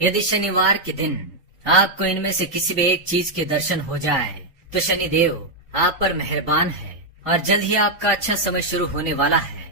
यदि शनिवार के दिन आपको इनमें से किसी भी एक चीज के दर्शन हो जाए तो शनिदेव आप पर मेहरबान है और जल्द ही आपका अच्छा समय शुरू होने वाला है।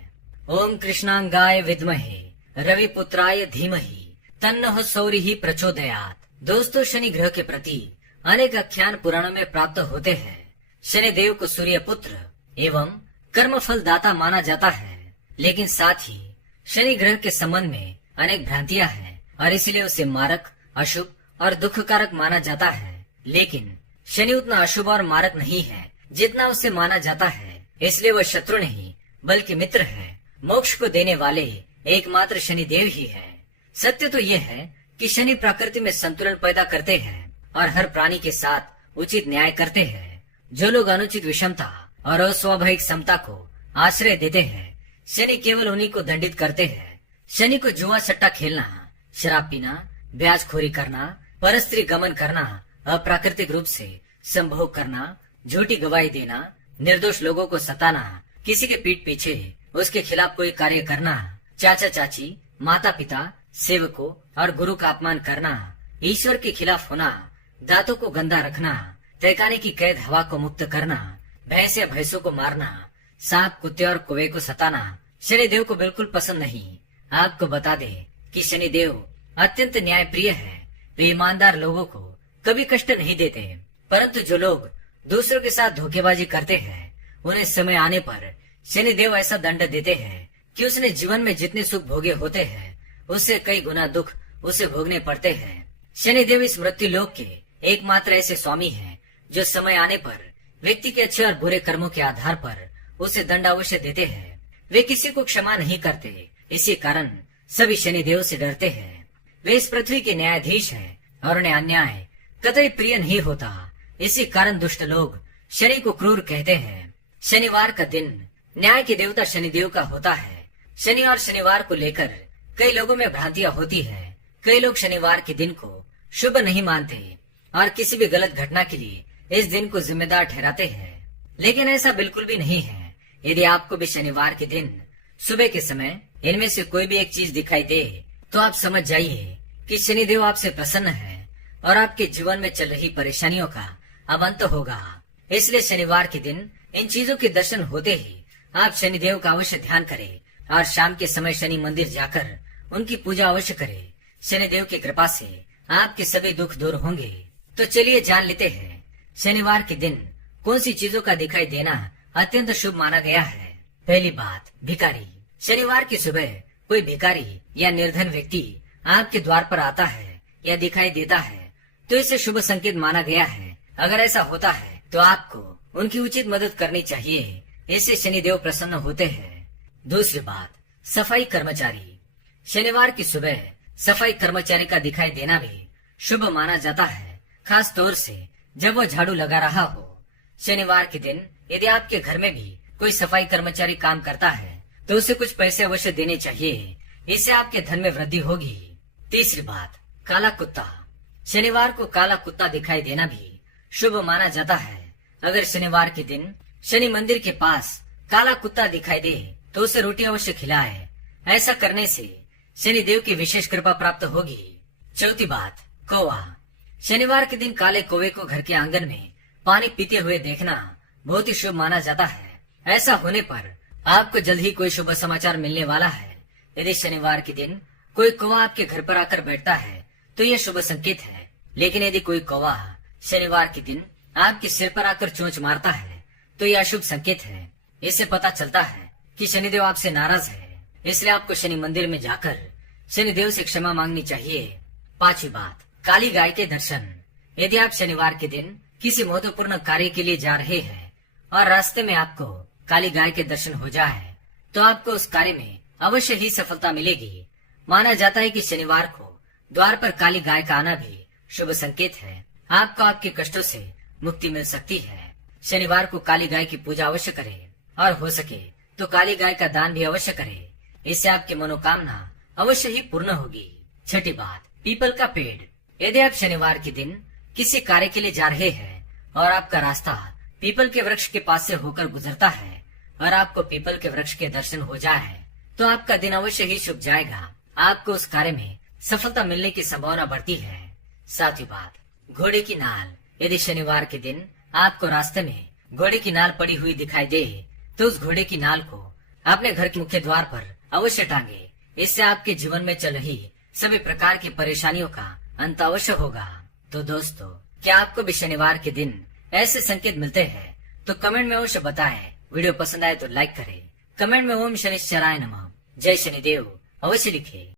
ओम कृष्णांगाय विद्महे रवि पुत्राय धीमहि तन्नः सौरिः प्रचोदयात्। दोस्तों, शनि ग्रह के प्रति अनेक आख्यान पुराणों में प्राप्त होते हैं। शनिदेव को सूर्य पुत्र एवं कर्म फल दाता माना जाता है, लेकिन साथ ही शनि ग्रह के संबंध में अनेक भ्रांतियां हैं और इसलिए उसे मारक, अशुभ और दुखकारक माना जाता है। लेकिन शनि उतना अशुभ और मारक नहीं है जितना उसे माना जाता है, इसलिए वह शत्रु नहीं बल्कि मित्र है। मोक्ष को देने वाले एकमात्र शनिदेव ही है। सत्य तो यह है कि शनि प्रकृति में संतुलन पैदा करते हैं और हर प्राणी के साथ उचित न्याय करते हैं। जो लोग अनुचित विषमता और अस्वाभाविक समता को आश्रय देते हैं, शनि केवल उन्हीं को दंडित करते हैं। शनि को जुआ सट्टा खेलना, शराब पीना, ब्याजखोरी करना, परस्त्री गमन करना, अप्राकृतिक रूप से संभोग करना, झूठी गवाही देना, निर्दोष लोगों को सताना, किसी के पीठ पीछे उसके खिलाफ कोई कार्य करना, चाचा चाची, माता पिता, सेवकों और गुरु का अपमान करना, ईश्वर के खिलाफ होना, दांतों को गंदा रखना, तहखाने की कैद हवा को मुक्त करना, भैंस या भैंसों को मारना, सांप, कुत्ते और कौवे को सताना शनिदेव को बिल्कुल पसंद नहीं। आपको बता दे कि शनिदेव अत्यंत न्यायप्रिय है। वे ईमानदार लोगों को कभी कष्ट नहीं देते, परंतु जो लोग दूसरों के साथ धोखेबाजी करते हैं उन्हें समय आने पर शनिदेव ऐसा दंड देते हैं कि उसने जीवन में जितने सुख भोगे होते हैं उससे कई गुना दुख उसे भोगने पड़ते हैं। शनिदेव इस मृत्यु लोक के एकमात्र ऐसे स्वामी हैं जो समय आने पर व्यक्ति के अच्छे और बुरे कर्मों के आधार पर उसे दंड अवश्य देते हैं। वे किसी को क्षमा नहीं करते, इसी कारण सभी शनिदेव से डरते हैं। वे इस पृथ्वी के न्यायाधीश हैं और उन्हें अन्याय कतई प्रिय नहीं होता। इसी कारण दुष्ट लोग शनि को क्रूर कहते हैं। शनिवार का दिन न्याय के देवता शनिदेव का होता है। शनि और शनिवार को लेकर कई लोगों में भ्रांतियां होती है। कई लोग शनिवार के दिन को शुभ नहीं मानते और किसी भी गलत घटना के लिए इस दिन को जिम्मेदार ठहराते हैं, लेकिन ऐसा बिल्कुल भी नहीं है। यदि आपको भी शनिवार के दिन सुबह के समय इनमें से कोई भी एक चीज दिखाई दे तो आप समझ जाइए कि शनिदेव आपसे प्रसन्न है और आपके जीवन में चल रही परेशानियों का अब अंत होगा। इसलिए शनिवार के दिन इन चीजों के दर्शन होते ही आप शनिदेव का अवश्य ध्यान करें और शाम के समय शनि मंदिर जाकर उनकी पूजा अवश्य करें। शनिदेव की कृपा से आपके सभी दुख दूर होंगे। तो चलिए जान लेते हैं शनिवार के दिन कौन सी चीजों का दिखाई देना अत्यंत शुभ माना गया है। पहली बात, भिखारी। शनिवार की सुबह कोई भिखारी या निर्धन व्यक्ति आपके द्वार पर आता है या दिखाई देता है तो इसे शुभ संकेत माना गया है। अगर ऐसा होता है तो आपको उनकी उचित मदद करनी चाहिए, इससे शनिदेव प्रसन्न होते हैं। दूसरी बात, सफाई कर्मचारी। शनिवार की सुबह सफाई कर्मचारी का दिखाई देना भी शुभ माना जाता है, खास तौर से जब वह झाड़ू लगा रहा हो। शनिवार के दिन यदि आपके घर में भी कोई सफाई कर्मचारी काम करता है तो उसे कुछ पैसे अवश्य देने चाहिए, इससे आपके धन में वृद्धि होगी। तीसरी बात, काला कुत्ता। शनिवार को काला कुत्ता दिखाई देना भी शुभ माना जाता है। अगर शनिवार के दिन शनि मंदिर के पास काला कुत्ता दिखाई दे तो उसे रोटी अवश्य खिलाए। ऐसा करने से शनिदेव की विशेष कृपा प्राप्त होगी। चौथी बात, कौवा। शनिवार के दिन काले कौवे को घर के आंगन में पानी पीते हुए देखना बहुत ही शुभ माना जाता है। ऐसा होने पर आपको जल्द ही कोई शुभ समाचार मिलने वाला है। यदि शनिवार के दिन कोई कौवा आपके घर पर आकर बैठता है तो यह शुभ संकेत है, लेकिन यदि कोई कौवा शनिवार के दिन आपके सिर पर आकर चोंच मारता है तो यह अशुभ संकेत है। इससे पता चलता है कि शनिदेव आपसे नाराज है, इसलिए आपको शनि मंदिर में जाकर शनिदेव से क्षमा मांगनी चाहिए। पांचवी बात, काली गाय के दर्शन। यदि आप शनिवार के दिन किसी महत्वपूर्ण कार्य के लिए जा रहे हैं और रास्ते में आपको काली गाय के दर्शन हो जाए तो आपको उस कार्य में अवश्य ही सफलता मिलेगी। माना जाता है कि शनिवार को द्वार पर काली गाय का आना भी शुभ संकेत है। आपको आपके कष्टों से मुक्ति मिल सकती है। शनिवार को काली गाय की पूजा अवश्य करें और हो सके तो काली गाय का दान भी अवश्य करें, इससे आपकी मनोकामना अवश्य ही पूर्ण होगी। छठी बात, पीपल का पेड़। यदि आप शनिवार के दिन किसी कार्य के लिए जा रहे हैं और आपका रास्ता पीपल के वृक्ष के पास से होकर गुजरता है और आपको पीपल के वृक्ष के दर्शन हो जाए तो आपका दिन अवश्य ही शुभ जाएगा। आपको उस कार्य में सफलता मिलने की संभावना बढ़ती है। सातवीं बात, घोड़े की नाल। यदि शनिवार के दिन आपको रास्ते में घोड़े की नाल पड़ी हुई दिखाई दे तो उस घोड़े की नाल को अपने घर के मुख्य द्वार पर अवश्य टांगे। इससे आपके जीवन में चल रही सभी प्रकार की परेशानियों का अंत अवश्य होगा। तो दोस्तों, क्या आपको भी शनिवार के दिन ऐसे संकेत मिलते हैं? तो कमेंट में अवश्य बताएं। वीडियो पसंद आए तो लाइक करें। कमेंट में ओम शनिश्चराय नमः, जय शनिदेव अवश्य लिखें।